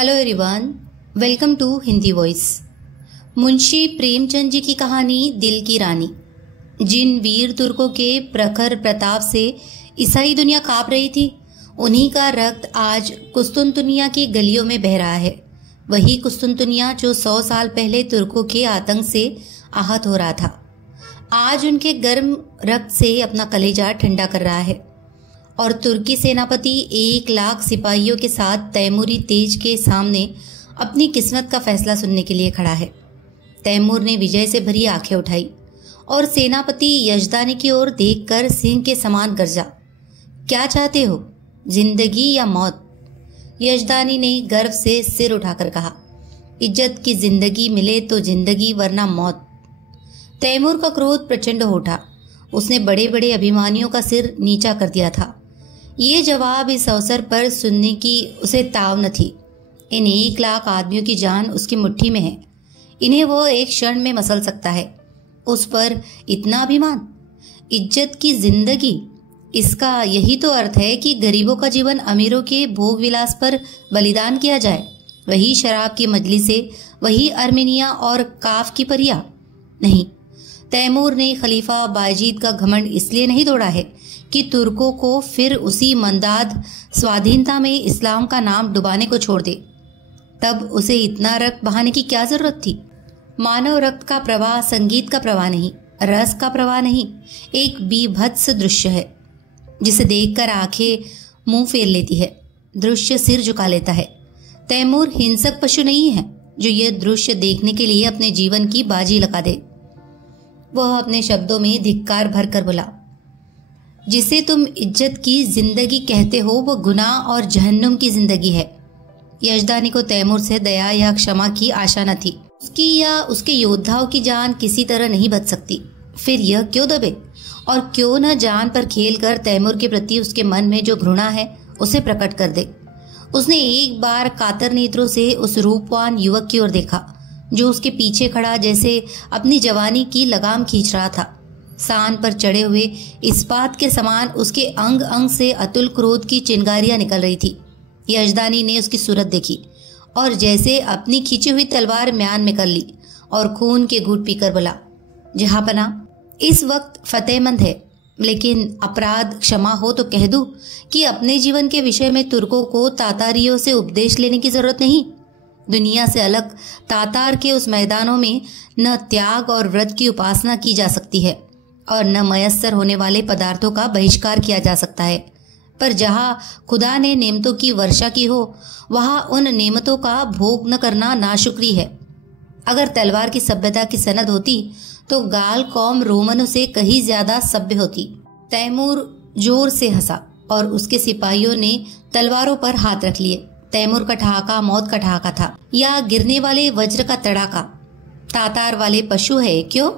Hello everyone, welcome to Hindi voice. Munshi Premchand ji की कहानी दिल की रानी। जिन वीर तुर्कों के प्रखर प्रताप से ईसाई दुनिया कांप रही थी, उन्हीं का रक्त आज कुस्तुनतुनिया की गलियों में बह रहा है। वही कुस्तुनतुनिया जो 100 साल पहले तुर्कों के आतंक से आहत हो रहा था, आज उनके गर्म रक्त से अपना कलेजा ठंडा कर रहा है। और तुर्की सेनापति 1 लाख सिपाहियों के साथ तैमूरी तेज के सामने अपनी किस्मत का फैसला सुनने के लिए खड़ा है। तैमूर ने विजय से भरी आंखें उठाई और सेनापति यजदानी की ओर देखकर सिंह के समान गरजा, क्या चाहते हो, जिंदगी या मौत? यजदानी ने गर्व से सिर उठाकर कहा, इज्जत की जिंदगी मिले तो जिंदगी, वरना मौत। तैमूर का क्रोध प्रचंड हो उठा। उसने बड़े बड़े अभिमानियों का सिर नीचा कर दिया था। ये जवाब इस अवसर पर सुनने की उसे ताव न थी। इन 1 लाख आदमियों की जान उसकी मुट्ठी में है। इन्हें वो एक क्षण में मसल सकता है। उस पर इतना अभिमान, इज्जत की जिंदगी। इसका यही तो अर्थ है कि गरीबों का जीवन अमीरों के भोग विलास पर बलिदान किया जाए। वही शराब की मजलिसें, वही अर्मेनिया और काफ की परिया। नहीं, तैमूर ने खलीफा बायजीद का घमंड इसलिए नहीं तोड़ा है कि तुर्कों को फिर उसी मंदाद स्वाधीनता में इस्लाम का नाम डुबाने को छोड़ दे। तब उसे इतना रक्त बहाने की क्या जरूरत थी? मानव रक्त का प्रवाह संगीत का प्रवाह नहीं, रस का प्रवाह नहीं, एक बीभत्स दृश्य है जिसे देखकर आंखें मुंह फेर लेती है, दृश्य सिर झुका लेता है। तैमूर हिंसक पशु नहीं है जो यह दृश्य देखने के लिए अपने जीवन की बाजी लगा दे। वह अपने शब्दों में धिक्कार भरकर बोला, जिसे तुम इज्जत की जिंदगी कहते हो वो गुनाह और जहन्नुम की जिंदगी है। यजदानी को तैमूर से दया या क्षमा की आशा न थी। उसकी या उसके योद्धाओं की जान किसी तरह नहीं बच सकती। फिर यह क्यों दबे और क्यों न जान पर खेल कर तैमूर के प्रति उसके मन में जो घृणा है उसे प्रकट कर दे। उसने एक बार कातर नेत्रों से उस रूपवान युवक की ओर देखा जो उसके पीछे खड़ा जैसे अपनी जवानी की लगाम खींच रहा था। सान पर चढ़े हुए इस्पात के समान उसके अंग अंग से अतुल क्रोध की चिंगारियां निकल रही थी। यजदानी ने उसकी सूरत देखी और जैसे अपनी खींची हुई तलवार म्यान में कर ली और खून के घूंट पीकर बोला, जहांपना, इस वक्त फतेहमंद है, लेकिन अपराध क्षमा हो तो कह दूं कि अपने जीवन के विषय में तुर्कों को तातारियों से उपदेश लेने की जरूरत नहीं। दुनिया से अलग तातार के उस मैदानों में न त्याग और व्रत की उपासना की जा सकती है और न मयस्सर होने वाले पदार्थों का बहिष्कार किया जा सकता है। पर जहाँ खुदा ने नेमतों की वर्षा की हो, वहाँ उन नेमतों का भोग न करना नाशुक्री है। अगर तलवार की सभ्यता की सनद होती तो गाल कौम रोमनों से कहीं ज्यादा सभ्य होती। तैमूर जोर से हंसा और उसके सिपाहियों ने तलवारों पर हाथ रख लिए। तैमूर का ठहाका मौत का ठहाका था या गिरने वाले वज्र का तड़ाका। तातार वाले पशु है क्यों?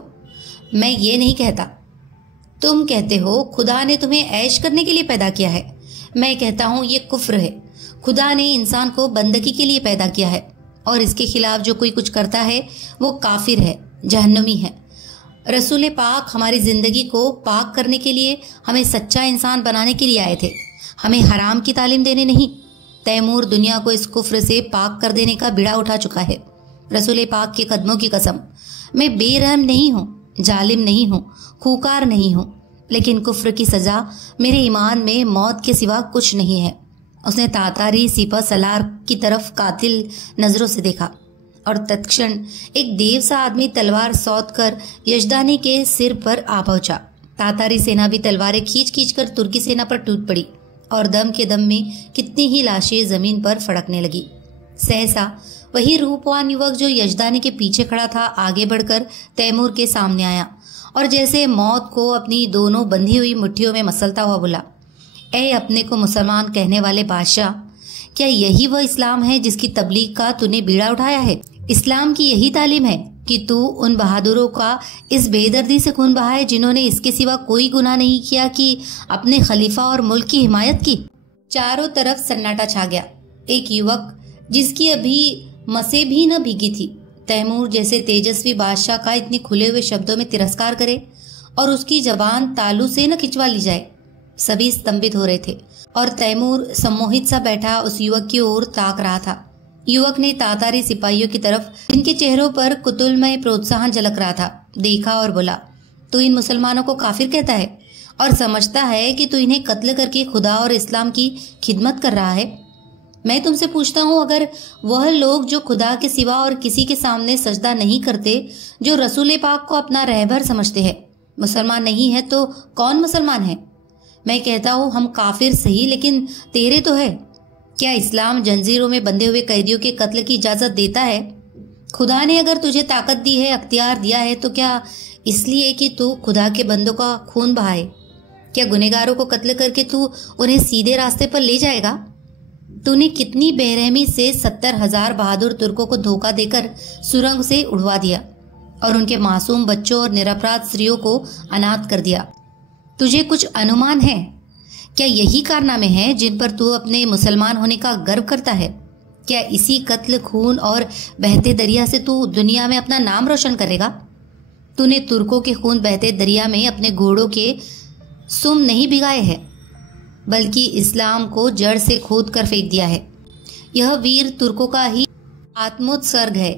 मैं ये नहीं कहता। तुम कहते हो खुदा ने तुम्हें ऐश करने के लिए पैदा किया है। मैं कहता हूँ ये कुफ्र है। खुदा ने इंसान को बंदगी के लिए पैदा किया है और इसके खिलाफ जो कोई कुछ करता है वो काफिर है, जहन्नमी है। रसूल पाक हमारी जिंदगी को पाक करने के लिए, हमें सच्चा इंसान बनाने के लिए आए थे, हमें हराम की तालीम देने नहीं। तैमूर दुनिया को इस कुफ्र से पाक कर देने का बिड़ा उठा चुका है। रसूल पाक के कदमों की कसम, मैं बेरहम नहीं हूँ, जालिम नहीं हूँ, खूंखार नहीं हूँ, लेकिन कुफ्र की सजा मेरे ईमान में मौत के सिवा कुछ नहीं है। उसने तातारी सिपह सलार की तरफ कातिल नजरों से देखा और तत्क्षण एक देव सा आदमी तलवार सौंध कर यजदानी के सिर पर आ पहुंचा। तातारी सेना भी तलवारें खींच खींच कर तुर्की सेना पर टूट पड़ी और दम के दम में कितनी ही लाशें जमीन पर फड़कने लगी। सहसा वही रूपवान युवक जो यजदानी के पीछे खड़ा था आगे बढ़कर तैमूर के सामने आया और जैसे मौत को अपनी दोनों बंधी हुई मुट्ठियों में मसलता हुआ बोला, ए अपने को मुसलमान कहने वाले बादशाह, क्या यही वह इस्लाम है जिसकी तबलीग का तूने बीड़ा उठाया है? इस्लाम की यही तालीम है कि तू उन बहादुरों का इस बेदर्दी से खून बहाए जिन्होंने इसके सिवा कोई गुनाह नहीं किया कि अपने खलीफा और मुल्क की हिमायत की? चारों तरफ सन्नाटा छा गया। एक युवक जिसकी अभी मसे भी न भीगी थी, तैमूर जैसे तेजस्वी बादशाह का इतने खुले हुए शब्दों में तिरस्कार करे और उसकी जबान तालू से न खिंचवा ली जाए। सभी स्तंभित हो रहे थे और तैमूर सम्मोहित सा बैठा उस युवक की ओर ताक रहा था। युवक ने तातारी सिपाहियों की तरफ, जिनके चेहरों पर कुतूहलमय प्रोत्साहन झलक रहा था, देखा और बोला, तू इन मुसलमानों को काफिर कहता है और समझता है कि तू इन्हें कत्ल करके खुदा और इस्लाम की खिदमत कर रहा है। मैं तुमसे पूछता हूँ, अगर वह लोग जो खुदा के सिवा और किसी के सामने सजदा नहीं करते, जो रसूल पाक को अपना रहबर समझते हैं, मुसलमान नहीं है तो कौन मुसलमान है? मैं कहता हूँ हम काफिर सही, लेकिन तेरे तो है। क्या इस्लाम जंजीरों में बंधे हुए कैदियों के कत्ल की इजाजत देता है? खुदा ने अगर तुझे ताकत दी है, अख्तियार दिया है, तो क्या इसलिए कि तू खुदा के बंदों का खून बहाए? क्या गुनहगारों को कत्ल करके तू उन्हें सीधे रास्ते पर ले जाएगा? तूने कितनी बेरहमी से 70,000 बहादुर तुर्कों को धोखा देकर सुरंग से उड़वा दिया और उनके मासूम बच्चों और निरपराध स्त्रियों को अनाथ कर दिया। तुझे कुछ अनुमान है? क्या यही कारनामे हैं जिन पर तू अपने मुसलमान होने का गर्व करता है? क्या इसी कत्ल, खून और बहते दरिया से तू दुनिया में अपना नाम रोशन करेगा? तूने तुर्कों के खून बहते दरिया में अपने घोड़ों के सुम नहीं भिगाए हैं, बल्कि इस्लाम को जड़ से खोद कर फेंक दिया है। यह वीर तुर्कों का ही आत्मोत्सर्ग है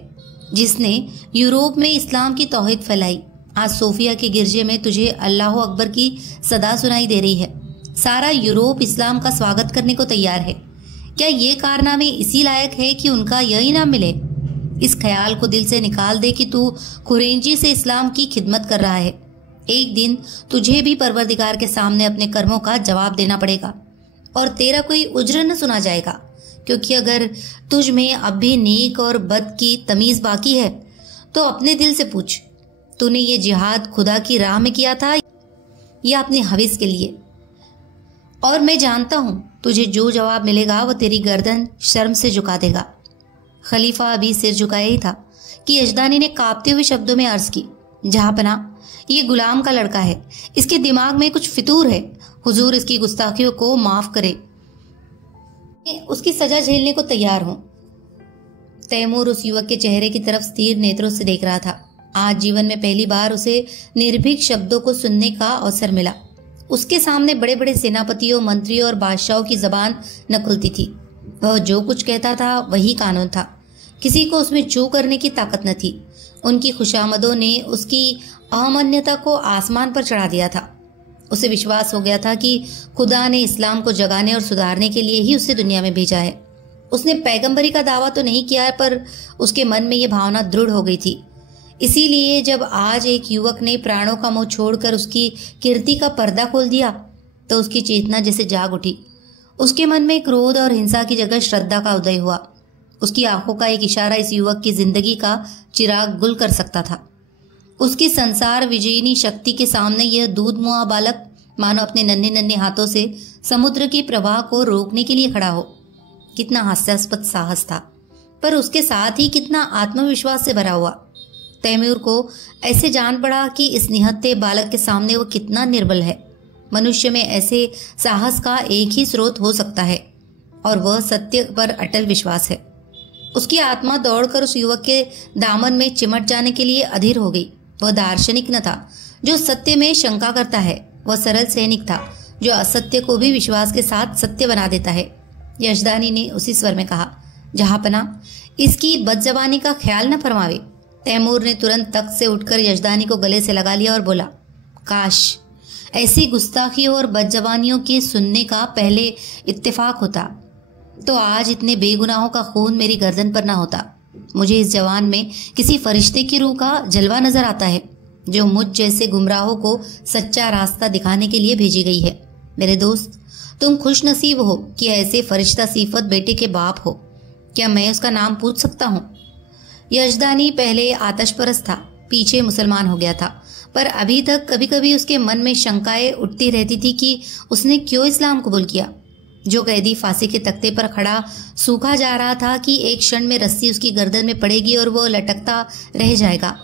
जिसने यूरोप में इस्लाम की तौहीद फैलाई। आज सोफिया के गिरजे में तुझे अल्लाह अकबर की सदा सुनाई दे रही है। सारा यूरोप इस्लाम का स्वागत करने को तैयार है। क्या ये कारनामे इसी लायक है कि उनका यह इनाम मिले? इस ख्याल को दिल से निकाल दे कि तू खुरेंजी से इस्लाम की खिदमत कर रहा है। एक दिन तुझे भी परवरदिगार के सामने अपने कर्मों का जवाब देना पड़ेगा और तेरा कोई उज्र न सुना जाएगा, क्योंकि अगर तुझ में अब भी नेक और बद की तमीज बाकी है तो अपने दिल से पूछ, तूने ये जिहाद खुदा की राह में किया था या अपने हविस के लिए? और मैं जानता हूं तुझे जो जवाब मिलेगा वह तेरी गर्दन शर्म से झुका देगा। खलीफा अभी सिर झुकाया ही था कि यजदानी ने कांपते हुए शब्दों में अर्ज की, जहांपना, ये गुलाम का लड़का है, इसके दिमाग में कुछ फितूर है। हुजूर इसकी गुस्ताखियों को माफ करे, उसकी सजा झेलने को तैयार हूं। तैमूर उस युवक के चेहरे की तरफ स्थिर नेत्रों से देख रहा था। आज जीवन में पहली बार उसे निर्भीक शब्दों को सुनने का अवसर मिला। उसके सामने बड़े बड़े सेनापतियों, मंत्रियों और बादशाहों की जबान न खुलती थी। वह जो कुछ कहता था वही कानून था। किसी को उसमें चू करने की ताकत न थी। उनकी खुशामदों ने उसकी अमान्यता को आसमान पर चढ़ा दिया था। उसे विश्वास हो गया था कि खुदा ने इस्लाम को जगाने और सुधारने के लिए ही उसे दुनिया में भेजा है। उसने पैगंबरी का दावा तो नहीं किया, पर उसके मन में यह भावना दृढ़ हो गई थी। इसीलिए जब आज एक युवक ने प्राणों का मोह छोड़कर उसकी कीर्ति का पर्दा खोल दिया तो उसकी चेतना जैसे जाग उठी। उसके मन में क्रोध और हिंसा की जगह श्रद्धा का उदय हुआ। उसकी आंखों का एक इशारा इस युवक की जिंदगी का चिराग गुल कर सकता था। उसकी संसार विजयिनी शक्ति के सामने यह दूधमुआ बालक मानो अपने नन्हे नन्हे हाथों से समुद्र के प्रवाह को रोकने के लिए खड़ा हो। कितना हास्यास्पद साहस था, पर उसके साथ ही कितना आत्मविश्वास से भरा हुआ। तैमूर को ऐसे जान पड़ा कि इस निहत्थे बालक के सामने वो कितना निर्बल है। मनुष्य में ऐसे साहस का एक ही स्रोत हो सकता है और वह सत्य पर अटल विश्वास है। उसकी आत्मा दौड़कर उस युवक के दामन में चिमट जाने के लिए अधीर हो गई। वह दार्शनिक न था जो सत्य में शंका करता है, वह सरल सैनिक था जो असत्य को भी विश्वास के साथ सत्य बना देता है। यजदानी ने उसी स्वर में कहा, जहांपना, इसकी बदजबानी का ख्याल न फरमावे। तैमूर ने तुरंत तख्त से उठकर यजदानी को गले से लगा लिया और बोला, काश ऐसी गुस्ताखियों और बदजबानियों के सुनने का पहले इत्तेफाक होता तो आज इतने बेगुनाहों का खून मेरी गर्दन पर ना होता। मुझे इस जवान में किसी फरिश्ते की रूह का जलवा नजर आता है जो मुझ जैसे गुमराहों को सच्चा रास्ता दिखाने के लिए भेजी गई है। मेरे दोस्त, तुम खुश नसीब हो कि ऐसे फरिश्ता सिफत बेटे के बाप हो। क्या मैं उसका नाम पूछ सकता हूँ? यजदानी पहले आतशपरस था, पीछे मुसलमान हो गया था, पर अभी तक कभी कभी उसके मन में शंकाएं उठती रहती थी कि उसने क्यों इस्लाम कबूल किया। जो कैदी फांसी के तख्ते पर खड़ा सूखा जा रहा था कि एक क्षण में रस्सी उसकी गर्दन में पड़ेगी और वो लटकता रह जाएगा,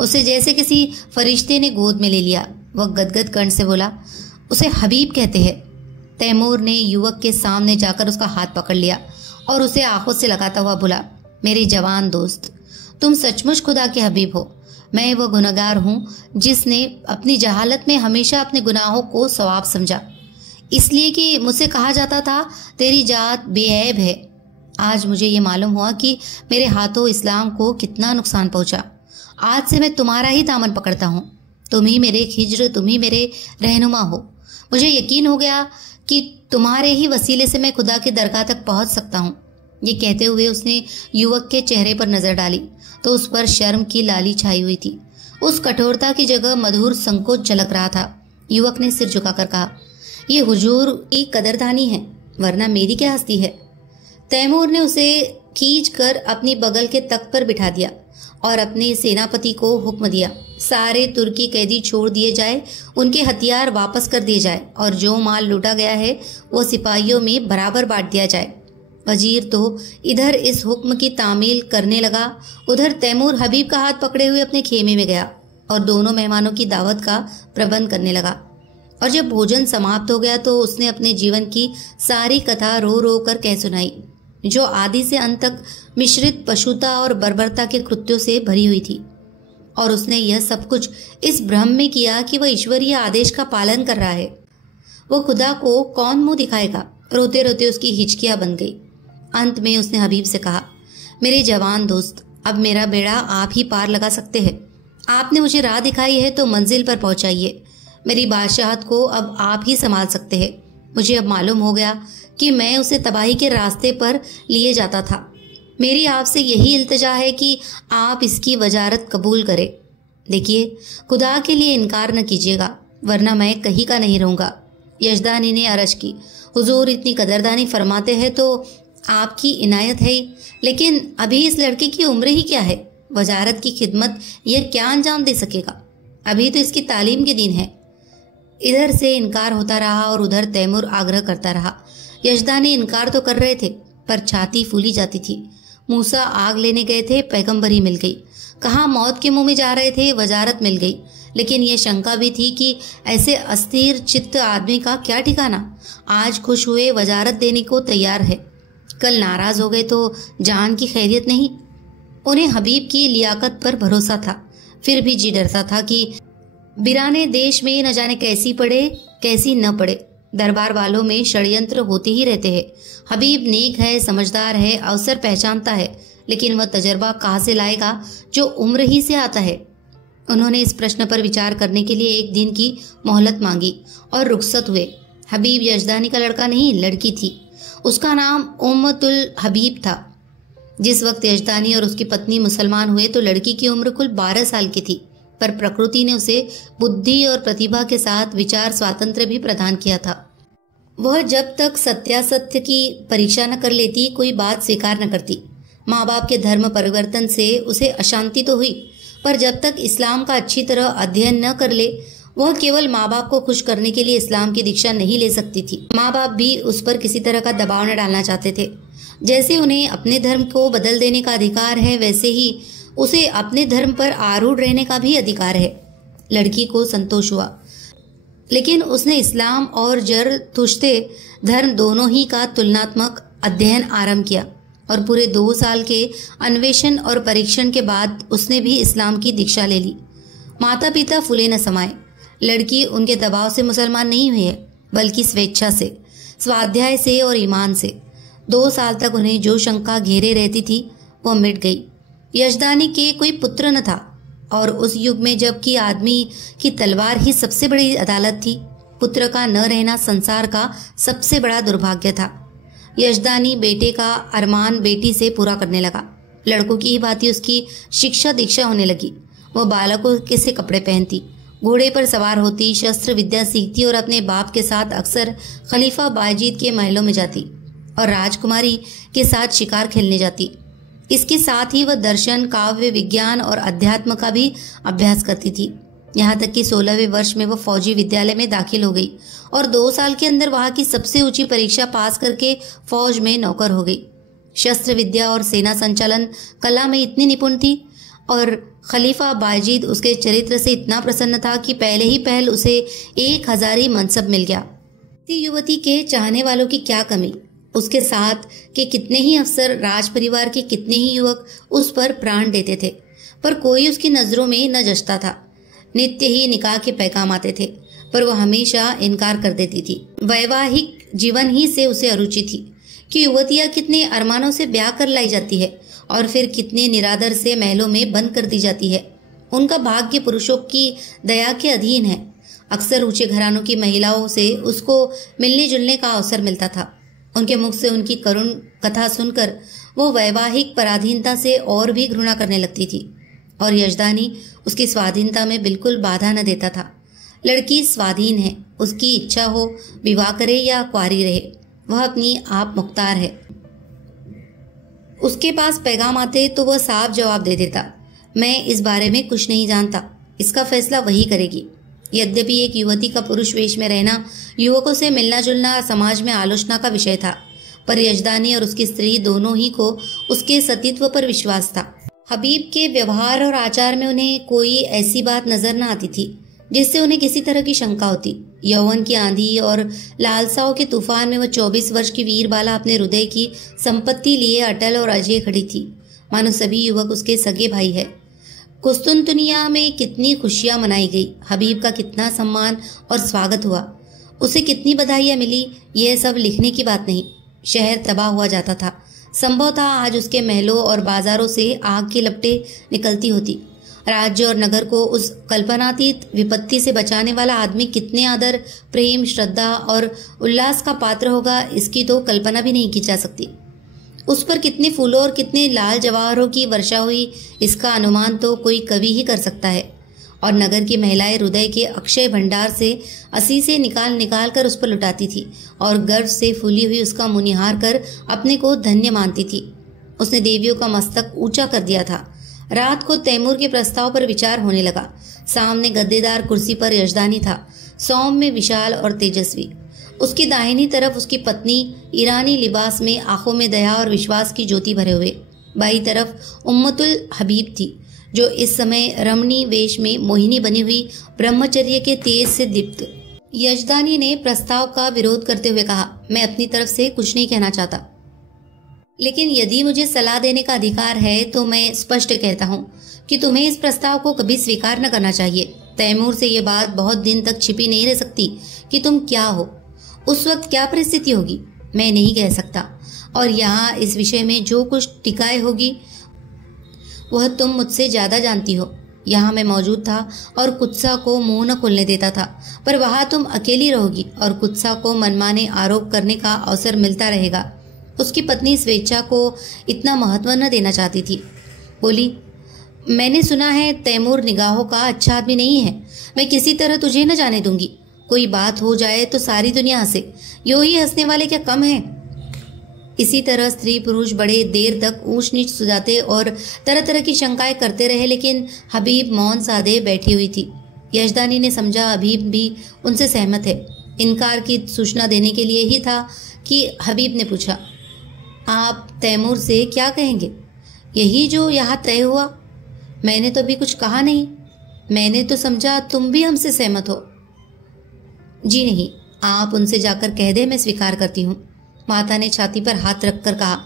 उसे जैसे किसी फरिश्ते ने गोद में ले लिया। वह गदगद कंठ से बोला, उसे हबीब कहते हैं। तैमूर ने युवक के सामने जाकर उसका हाथ पकड़ लिया और उसे आंखों से लगाता हुआ बोला, मेरे जवान दोस्त, तुम सचमुच खुदा के हबीब हो। मैं वह गुनहगार हूँ जिसने अपनी जहालत में हमेशा अपने गुनाहों को सवाब समझा, इसलिए कि मुझसे कहा जाता था तेरी जात बेऐब है। आज मुझे ये मालूम हुआ कि मेरे हाथों इस्लाम को कितना नुकसान पहुंचा। आज से मैं तुम्हारा ही दामन पकड़ता हूँ। तुम ही मेरे खिज्र, तुम ही मेरे रहनुमा हो। मुझे यकीन हो गया कि तुम्हारे ही वसीले से मैं खुदा की दरगाह तक पहुंच सकता हूँ। ये कहते हुए उसने युवक के चेहरे पर नजर डाली तो उस पर शर्म की लाली छाई हुई थी। उस कठोरता की जगह मधुर संकोच झलक रहा था। युवक ने सिर झुकाकर कहा, ये हुजूर की कदरदानी है, वरना मेरी क्या हस्ती है। तैमूर ने उसे खींच कर अपनी बगल के तख्त पर बिठा दिया और अपने सेनापति को हुक्म दिया, सारे तुर्की कैदी छोड़ दिए जाए, उनके हथियार वापस कर दिए जाए और जो माल लूटा गया है वो सिपाहियों में बराबर बांट दिया जाए। वजीर तो इधर इस हुक्म की तामील करने लगा, उधर तैमूर हबीब का हाथ पकड़े हुए अपने खेमे में गया और दोनों मेहमानों की दावत का प्रबंध करने लगा। और जब भोजन समाप्त हो गया तो उसने अपने जीवन की सारी कथा रो रो कर कह सुनाई, जो आदि से अंत तक मिश्रित पशुता और बर्बरता के कृत्यों से भरी हुई थी। और उसने यह सब कुछ इस भ्रम में किया कि वह ईश्वरीय आदेश का पालन कर रहा है। वो खुदा को कौन मुंह दिखाएगा। रोते रोते उसकी हिचकियां बन गई। अंत में उसने हबीब से कहा, मेरे जवान दोस्त, अब मेरा बेड़ा आप ही पार लगा सकते हैं। आपने मुझे राह दिखाई है तो मंजिल पर पहुंचाइए। मेरी बादशाहत को अब आप ही संभाल सकते हैं। मुझे अब मालूम हो गया कि मैं उसे तबाही के रास्ते पर लिए जाता था। मेरी आपसे यही इल्तिजा है कि आप इसकी वजारत कबूल करें। देखिए, खुदा के लिए इनकार न कीजिएगा, वरना मैं कहीं का नहीं रहूँगा। यजदानी ने अर्ज की, हुजूर इतनी कदरदानी फरमाते हैं तो आपकी इनायत है, लेकिन अभी इस लड़के की उम्र ही क्या है। वजारत की खिदमत यह क्या अंजाम दे सकेगा। अभी तो इसकी तालीम के दिन है। इधर से इनकार होता रहा और उधर तैमूर आग्रह करता रहा। यजदानी इनकार तो कर रहे थे पर छाती फूली जाती थी। मूसा आग लेने गए थे, पैगंबरी मिल गई। कहाँ मौत के मुंह में जा रहे थे, वजारत मिल गई। लेकिन यह शंका भी थी कि ऐसे अस्थिर चित्त आदमी का क्या ठिकाना। आज खुश हुए वजारत देने को तैयार है, कल नाराज हो गए तो जान की खैरियत नहीं। उन्हें हबीब की लियाकत पर भरोसा था, फिर भी जी डरता था कि बिराने देश में न जाने कैसी पड़े कैसी न पड़े। दरबार वालों में षड्यंत्र होते ही रहते हैं। हबीब नेक है, समझदार है, अवसर पहचानता है, लेकिन वह तजर्बा कहाँ से लाएगा जो उम्र ही से आता है। उन्होंने इस प्रश्न पर विचार करने के लिए एक दिन की मोहलत मांगी और रुखसत हुए। हबीब यजदानी का लड़का नहीं, लड़की थी। उसका नाम उम्मतुल हबीब था। जिस वक्त यजदानी और उसकी पत्नी मुसलमान हुए तो लड़की की उम्र कुल 12 साल की थी, पर प्रकृति ने उसे बुद्धि और प्रतिभा के साथ विचार स्वातंत्र्य भी प्रदान किया था। वह जब तक सत्यासत्य की परीक्षा न कर लेती कोई बात स्वीकार न करती। माँ बाप के धर्म परिवर्तन से उसे अशांति तो हुई, पर जब तक इस्लाम का अच्छी तरह अध्ययन न कर ले वह केवल माँ बाप को खुश करने के लिए इस्लाम की दीक्षा नहीं ले सकती थी। माँ बाप भी उस पर किसी तरह का दबाव न डालना चाहते थे। जैसे उन्हें अपने धर्म को बदल देने का अधिकार है, वैसे ही उसे अपने धर्म पर आरूढ़ रहने का भी अधिकार है। लड़की को संतोष हुआ, लेकिन उसने इस्लाम और जरतुश्ते धर्म दोनों ही का तुलनात्मक अध्ययन आरंभ किया और पूरे 2 साल के अन्वेषण और परीक्षण के बाद उसने भी इस्लाम की दीक्षा ले ली। माता पिता फूले न समाये। लड़की उनके दबाव से मुसलमान नहीं हुई है, बल्कि स्वेच्छा से, स्वाध्याय से और ईमान से। 2 साल तक उन्हें जो शंका घेरे रहती थी वह मिट गई। यजदानी के कोई पुत्र न था और उस युग में जबकि आदमी की तलवार ही सबसे बड़ी अदालत थी, पुत्र का न रहना संसार का सबसे बड़ा दुर्भाग्य था। यजदानी बेटे का अरमान बेटी से पूरा करने लगा। लड़कों की ही भांति उसकी शिक्षा दीक्षा होने लगी। वह बालकों के से कपड़े पहनती, घोड़े पर सवार होती, शस्त्र विद्या सीखती और अपने बाप के साथ अक्सर खलीफा बायजीद के महलों में जाती और राजकुमारी के साथ शिकार खेलने जाती। इसके साथ ही वह दर्शन, काव्य, विज्ञान और अध्यात्म का भी अभ्यास करती थी। यहाँ तक कि 16वें वर्ष में वह फौजी विद्यालय में दाखिल हो गई और 2 साल के अंदर वहाँ की सबसे ऊंची परीक्षा पास करके फौज में नौकर हो गई। शस्त्र विद्या और सेना संचालन कला में इतनी निपुण थी और खलीफा बायजीद उसके चरित्र से इतना प्रसन्न था कि पहले ही पहल उसे 1000 मनसब मिल गया। युवती के चाहने वालों की क्या कमी, उसके साथ के कितने ही अफसर, राज परिवार के कितने ही युवक उस पर प्राण देते थे, पर कोई उसकी नजरों में न जचता था। नित्य ही निकाह के पैगाम आते थे, पर वह हमेशा इनकार कर देती थी। वैवाहिक जीवन ही से उसे अरुचि थी। कि युवतियां कितने अरमानों से ब्याह कर लाई जाती है और फिर कितने निरादर से महलों में बंद कर दी जाती है। उनका भाग्य पुरुषों की दया के अधीन है। अक्सर ऊंचे घरानों की महिलाओं से उसको मिलने जुलने का अवसर मिलता था। उनके मुख से उनकी करुण कथा सुनकर वो वैवाहिक पराधीनता से और भी घृणा करने लगती थी और यजदानी उसकी स्वाधीनता में बिल्कुल बाधा न देता था। लड़की स्वाधीन है, उसकी इच्छा हो विवाह करे या कुंवारी रहे, वह अपनी आप मुख्तार है। उसके पास पैगाम आते तो वह साफ जवाब दे देता, मैं इस बारे में कुछ नहीं जानता, इसका फैसला वही करेगी। यद्यपि एक युवती का पुरुष वेश में रहना, युवकों से मिलना जुलना समाज में आलोचना का विषय था, पर यजदानी और उसकी स्त्री दोनों ही को उसके सतीत्व पर विश्वास था। हबीब के व्यवहार और आचार में उन्हें कोई ऐसी बात नजर न आती थी जिससे उन्हें किसी तरह की शंका होती। यौवन की आंधी और लालसाओं के तूफान में वह 24 वर्ष की वीर बाला अपने हृदय की संपत्ति लिए अटल और अजय खड़ी थी, मानो सभी युवक उसके सगे भाई है। कुस्तुनतुनिया में कितनी खुशियां मनाई गई, हबीब का कितना सम्मान और स्वागत हुआ, उसे कितनी बधाइयां मिली, यह सब लिखने की बात नहीं। शहर तबाह हुआ जाता था। संभव था आज उसके महलों और बाजारों से आग की लपटें निकलती होती। राज्य और नगर को उस कल्पनातीत विपत्ति से बचाने वाला आदमी कितने आदर, प्रेम, श्रद्धा और उल्लास का पात्र होगा, इसकी तो कल्पना भी नहीं की जा सकती। उस पर कितने फूलों और कितने लाल जवाहरों की वर्षा हुई, इसका अनुमान तो कोई कवि ही कर सकता है। और नगर की महिलाएं हृदय के अक्षय भंडार से असीसे निकाल निकाल कर उस पर लुटाती थी और गर्व से फूली हुई उसका मुनिहार कर अपने को धन्य मानती थी। उसने देवियों का मस्तक ऊंचा कर दिया था। रात को तैमूर के प्रस्ताव पर विचार होने लगा। सामने गद्देदार कुर्सी पर यजदानी था, सौम्य, विशाल और तेजस्वी। उसकी दाहिनी तरफ उसकी पत्नी ईरानी लिबास में, आंखों में दया और विश्वास की ज्योति भरे हुए। बाई तरफ उम्मतुल हबीब थी, जो इस समय रमणी वेश में मोहिनी बनी हुई, ब्रह्मचर्य के तेज से दीप्त। यजदानी ने प्रस्ताव का विरोध करते हुए कहा, मैं अपनी तरफ से कुछ नहीं कहना चाहता, लेकिन यदि मुझे सलाह देने का अधिकार है तो मैं स्पष्ट कहता हूँ कि तुम्हें इस प्रस्ताव को कभी स्वीकार न करना चाहिए। तैमूर से ये बात बहुत दिन तक छिपी नहीं रह सकती कि तुम क्या हो, उस वक्त क्या परिस्थिति होगी, मैं नहीं कह सकता। और यहाँ इस विषय में जो कुछ टिकाए होगी वह तुम मुझसे ज्यादा जानती हो। यहाँ मैं मौजूद था और कुत्सा को मुंह न खोलने देता था, पर वहाँ तुम अकेली रहोगी और कुत्सा को मनमाने आरोप करने का अवसर मिलता रहेगा। उसकी पत्नी स्वेच्छा को इतना महत्व न देना चाहती थी। बोली, मैंने सुना है तैमूर निगाहों का अच्छा आदमी नहीं है, मैं किसी तरह तुझे न जाने दूंगी। कोई बात हो जाए तो सारी दुनिया हंसे, यूं ही हंसने वाले क्या कम है। इसी तरह स्त्री पुरुष बड़े देर तक ऊंच नीच सुझाते और तरह तरह की शंकाएं करते रहे, लेकिन हबीब मौन साधे बैठी हुई थी। यजदानी ने समझा हबीब भी उनसे सहमत है। इनकार की सूचना देने के लिए ही था कि हबीब ने पूछा, आप तैमूर से क्या कहेंगे? यही जो यहाँ तय हुआ। मैंने तो अभी कुछ कहा नहीं, मैंने तो समझा तुम भी हमसे सहमत हो। जी नहीं, आप उनसे जाकर कह दे मैं स्वीकार करती हूँ। माता ने छाती पर हाथ रखकर कहा,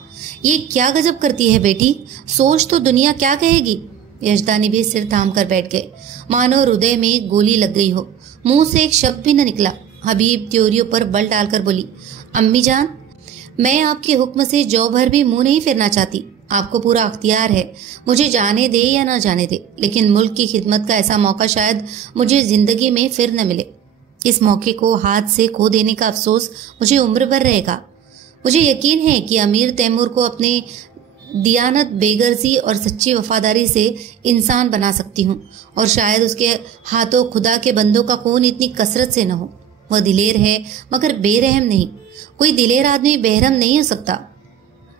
ये क्या गजब करती है बेटी, सोच तो दुनिया क्या कहेगी। यजदानी भी सिर थाम कर बैठ गए, मानो हृदय में गोली लग गई हो। मुंह से एक शब्द भी न निकला। हबीब त्योरियों पर बल डालकर बोली, अम्मी जान, मैं आपके हुक्म से जौ भर भी मुंह नहीं फेरना चाहती। आपको पूरा अख्तियार है, मुझे जाने दे या न जाने दे, लेकिन मुल्क की खिदमत का ऐसा मौका शायद मुझे जिंदगी में फिर न मिले। इस मौके को हाथ से खो देने का अफसोस मुझे उम्र भर रहेगा। मुझे यकीन है कि अमीर तैमूर को अपने दियानत, बेगर्जी और सच्ची वफादारी से इंसान बना सकती हूँ, और शायद उसके हाथों खुदा के बंदों का खून इतनी कसरत से न हो। वह दिलेर है मगर बेरहम नहीं। कोई दिलेर आदमी बेरहम नहीं हो सकता।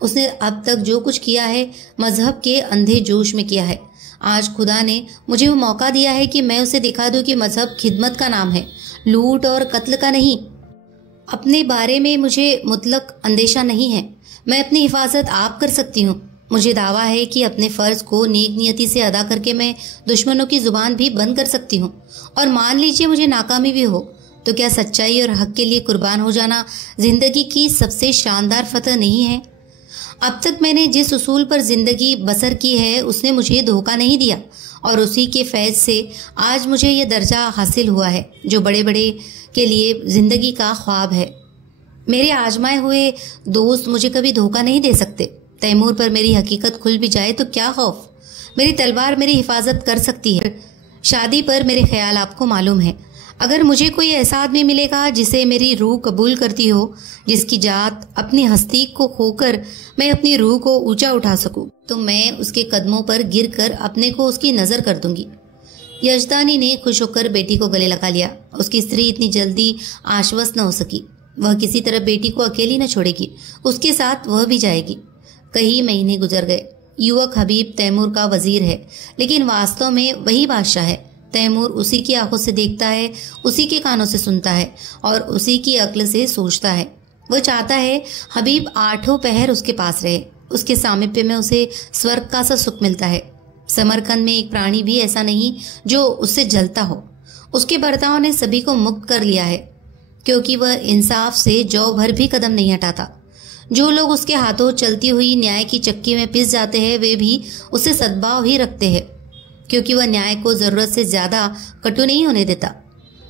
उसने अब तक जो कुछ किया है मजहब के अंधे जोश में किया है। आज खुदा ने मुझे वो मौका दिया है कि मैं उसे दिखा दूं कि मजहब खिदमत का नाम है, लूट और कत्ल का नहीं। अपने बारे में मुझे मुतलक अंदेशा नहीं है। मैं अपनी हिफाजत आप कर सकती हूँ। मुझे दावा है कि अपने फर्ज को नेक नियति से अदा करके मैं दुश्मनों की जुबान भी बंद कर सकती हूँ। और मान लीजिए मुझे नाकामी भी हो, तो क्या सच्चाई और हक के लिए कुर्बान हो जाना जिंदगी की सबसे शानदार फतह नहीं है? अब तक मैंने जिस उसूल पर जिंदगी बसर की है उसने मुझे धोखा नहीं दिया, और उसी के फैज से आज मुझे यह दर्जा हासिल हुआ है जो बड़े बड़े के लिए जिंदगी का ख्वाब है। मेरे आजमाए हुए दोस्त मुझे कभी धोखा नहीं दे सकते। तैमूर पर मेरी हकीकत खुल भी जाए तो क्या खौफ, मेरी तलवार मेरी हिफाजत कर सकती है। शादी पर मेरे ख्याल आपको मालूम है। अगर मुझे कोई ऐसा आदमी मिलेगा जिसे मेरी रूह कबूल करती हो, जिसकी जात अपनी हस्ती को खोकर मैं अपनी रूह को ऊंचा उठा सकूं, तो मैं उसके कदमों पर गिरकर अपने को उसकी नजर कर दूंगी। यजदानी ने खुश होकर बेटी को गले लगा लिया। उसकी स्त्री इतनी जल्दी आश्वस्त न हो सकी। वह किसी तरह बेटी को अकेली न छोड़ेगी, उसके साथ वह भी जाएगी। कई महीने गुजर गए। युवक हबीब तैमूर का वजीर है, लेकिन वास्तव में वही बादशाह है। तैमूर उसी की आंखों से देखता है, उसी के कानों से सुनता है और उसी की अक्ल से सोचता है। वह चाहता है हबीब आठों पहर उसके पास रहे। उसके सामीप्य में उसे स्वर्ग का सा सुख मिलता है। समरकंद में एक प्राणी भी ऐसा नहीं जो उससे जलता हो। उसके बर्ताव ने सभी को मुक्त कर लिया है, क्योंकि वह इंसाफ से जौ भर भी कदम नहीं हटाता। जो लोग उसके हाथों चलती हुई न्याय की चक्की में पिस जाते हैं, वे भी उससे सद्भाव ही रखते हैं, क्योंकि वह न्याय को जरूरत से ज्यादा कटु नहीं होने देता।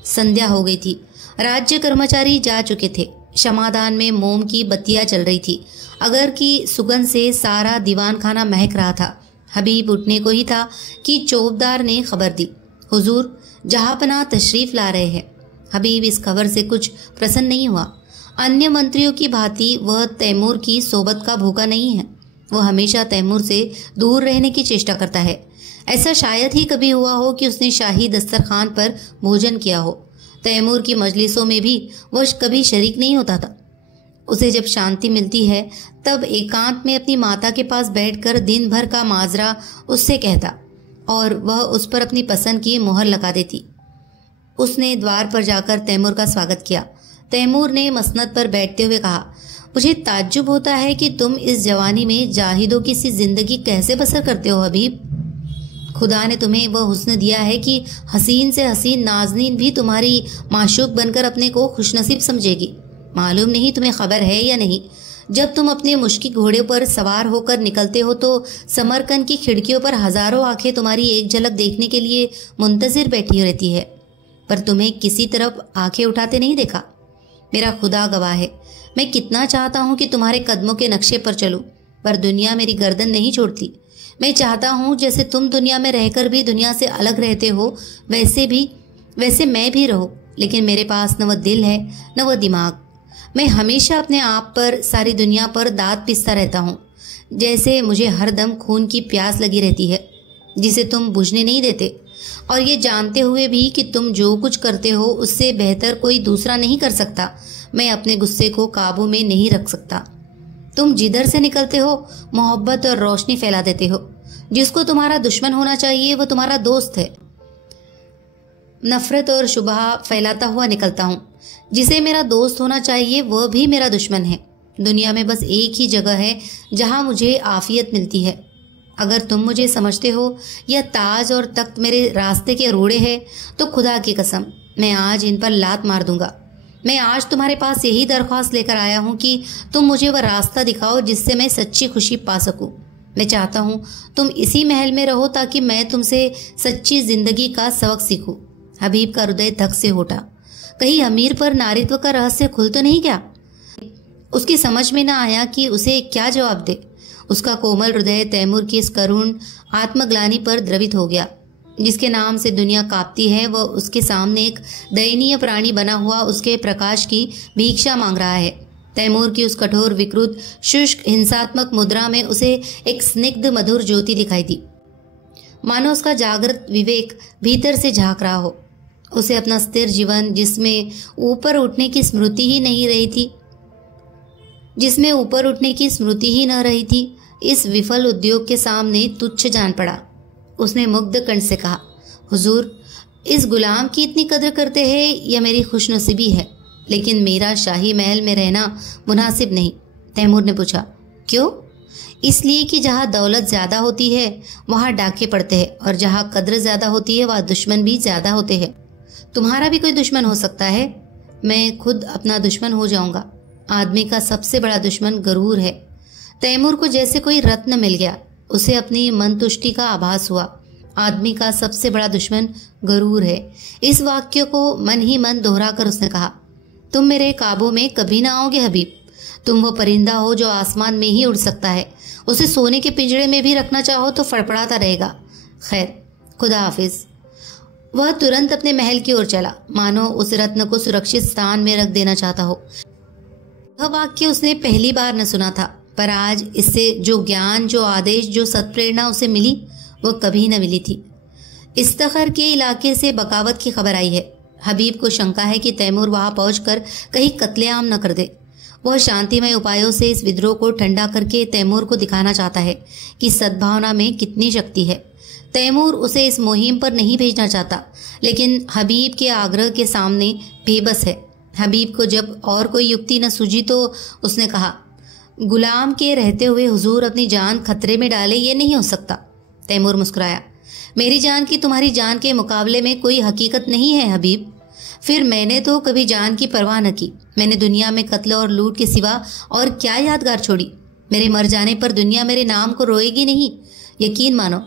संध्या हो गई थी। राज्य कर्मचारी जा चुके थे। क्षमादान में मोम की बत्तियां चल रही थी। अगर की सुगंध से सारा दीवान खाना महक रहा था। हबीब उठने को ही था कि चौबदार ने खबर दी, हुजूर जहांपनाह तशरीफ ला रहे हैं। हबीब इस खबर से कुछ प्रसन्न नहीं हुआ। अन्य मंत्रियों की भांति वह तैमूर की सोबत का भूखा नहीं है। वह हमेशा तैमूर से दूर रहने की चेष्टा करता है। ऐसा शायद ही कभी हुआ हो कि उसने शाही दस्तरखान पर भोजन किया हो। तैमूर की मजलिसों में भी वह कभी शरीक नहीं होता था। उसे जब शांति मिलती है तब एकांत में अपनी माता के पास बैठकर दिन भर का माजरा उससे कहता और वह उस पर अपनी पसंद की मोहर लगा देती। उसने द्वार पर जाकर तैमूर का स्वागत किया। तैमूर ने मसनद पर बैठते हुए कहा, मुझे ताज्जुब होता है कि तुम इस जवानी में जाहिदों की सी जिंदगी कैसे बसर करते हो हबीब। खुदा ने तुम्हें वह हुस्न दिया है कि हसीन से हसीन नाजनीन भी तुम्हारी माशूक बनकर अपने को खुशनसीब समझेगी। मालूम नहीं तुम्हें खबर है या नहीं, जब तुम अपने मुश्किल घोड़े पर सवार होकर निकलते हो तो समरकंद की खिड़कियों पर हजारों आंखें तुम्हारी एक झलक देखने के लिए मुंतजिर बैठी रहती है, पर तुम्हें किसी तरफ आंखें उठाते नहीं देखा। मेरा खुदा गवाह है, मैं कितना चाहता हूं कि तुम्हारे कदमों के नक्शे पर चलूं, पर दुनिया मेरी गर्दन नहीं छोड़ती। मैं चाहता हूं जैसे तुम दुनिया में रहकर भी दुनिया से अलग रहते हो, वैसे मैं भी रहूं, लेकिन मेरे पास न वह दिल है न वह दिमाग। मैं हमेशा अपने आप पर, सारी दुनिया पर दांत पीसता रहता हूँ, जैसे मुझे हर दम खून की प्यास लगी रहती है, जिसे तुम बुझने नहीं देते। और ये जानते हुए भी कि तुम जो कुछ करते हो उससे बेहतर कोई दूसरा नहीं कर सकता, मैं अपने गुस्से को काबू में नहीं रख सकता। तुम जिधर से निकलते हो मोहब्बत और रोशनी फैला देते हो। जिसको तुम्हारा दुश्मन होना चाहिए वो तुम्हारा दोस्त है। नफरत और शुबहा फैलाता हुआ निकलता हूँ। जिसे मेरा दोस्त होना चाहिए वह भी मेरा दुश्मन है। दुनिया में बस एक ही जगह है जहाँ मुझे आफियत मिलती है। अगर तुम मुझे समझते हो या ताज और तख्त मेरे रास्ते के रोड़े हैं, तो खुदा की कसम मैं आज इन पर लात मार दूंगा। मैं आज तुम्हारे पास यही दरख्वास्त लेकर आया हूँ कि तुम मुझे वह रास्ता दिखाओ जिससे मैं सच्ची खुशी पा सकूं। मैं चाहता हूँ तुम इसी महल में रहो ताकि मैं तुमसे सच्ची जिंदगी का सबक सीखूं। हबीब का हृदय धक से उठा। कहीं अमीर पर नारित्व का रहस्य खुल तो नहीं गया? उसकी समझ में न आया कि उसे क्या जवाब दे। उसका कोमल हृदय तैमूर की इस करुण आत्मग्लानि पर द्रवित हो गया। जिसके नाम से दुनिया कांपती है वह उसके सामने एक दयनीय प्राणी बना हुआ उसके प्रकाश की भिक्षा मांग रहा है। तैमूर की उस कठोर, विकृत, शुष्क, हिंसात्मक मुद्रा में उसे एक स्निग्ध मधुर ज्योति दिखाई दी, मानो उसका जागृत विवेक भीतर से झांक रहा हो। उसे अपना स्थिर जीवन, जिसमें ऊपर उठने की स्मृति ही न रही थी, इस विफल उद्योग के सामने तुच्छ जान पड़ा। उसने मुग्ध कंठ से कहा, हुजूर, इस गुलाम की इतनी कदर करते हैं यह मेरी खुशनसीबी है, लेकिन मेरा शाही महल में रहना मुनासिब नहीं। तैमूर ने पूछा, क्यों? इसलिए कि जहाँ दौलत ज्यादा होती है वहाँ डाके पड़ते हैं, और जहाँ कद्र ज्यादा होती है वहाँ दुश्मन भी ज्यादा होते हैं। तुम्हारा भी कोई दुश्मन हो सकता है, मैं खुद अपना दुश्मन हो जाऊंगा। आदमी का सबसे बड़ा दुश्मन गरूर है। तैमूर को जैसे कोई रत्न मिल गया। उसे अपनी मन तुष्टि का आभास हुआ। आदमी का सबसे बड़ा दुश्मन गरूर है। इस वाक्य को मन ही मन दोहराकर उसने कहा, तुम मेरे काबू में कभी ना आओगे हबीब। तुम वो परिंदा हो जो आसमान में ही उड़ सकता है, उसे सोने के पिंजरे में भी रखना चाहो तो फड़फड़ाता रहेगा। खैर, खुदा हाफिज। वह तुरंत अपने महल की ओर चला, मानो उस रत्न को सुरक्षित स्थान में रख देना चाहता हो। वह वाक्य उसने पहली बार न सुना था, पर आज इससे जो ज्ञान, जो आदेश, जो सत्प्रेरणा उसे मिली वह कभी न मिली थी। इस्तखर के इलाके से बगावत की खबर आई है। हबीब को शंका है कि तैमूर वहां पहुंचकर कहीं कत्लेआम न कर दे। वह शांतिमय उपायों से इस विद्रोह को ठंडा करके तैमूर को दिखाना चाहता है कि सद्भावना में कितनी शक्ति है। तैमूर उसे इस मुहिम पर नहीं भेजना चाहता, लेकिन हबीब के आग्रह के सामने बेबस है। हबीब को जब और कोई युक्ति न सूझी तो उसने कहा, गुलाम के रहते हुए हुजूर अपनी जान खतरे में डाले, ये नहीं हो सकता। तैमूर मुस्कुराया, मेरी जान की तुम्हारी जान के मुकाबले में कोई हकीकत नहीं है हबीब। फिर मैंने तो कभी जान की परवाह न की। मैंने दुनिया में कत्ल और लूट के सिवा और क्या यादगार छोड़ी। मेरे मर जाने पर दुनिया मेरे नाम को रोएगी नहीं, यकीन मानो।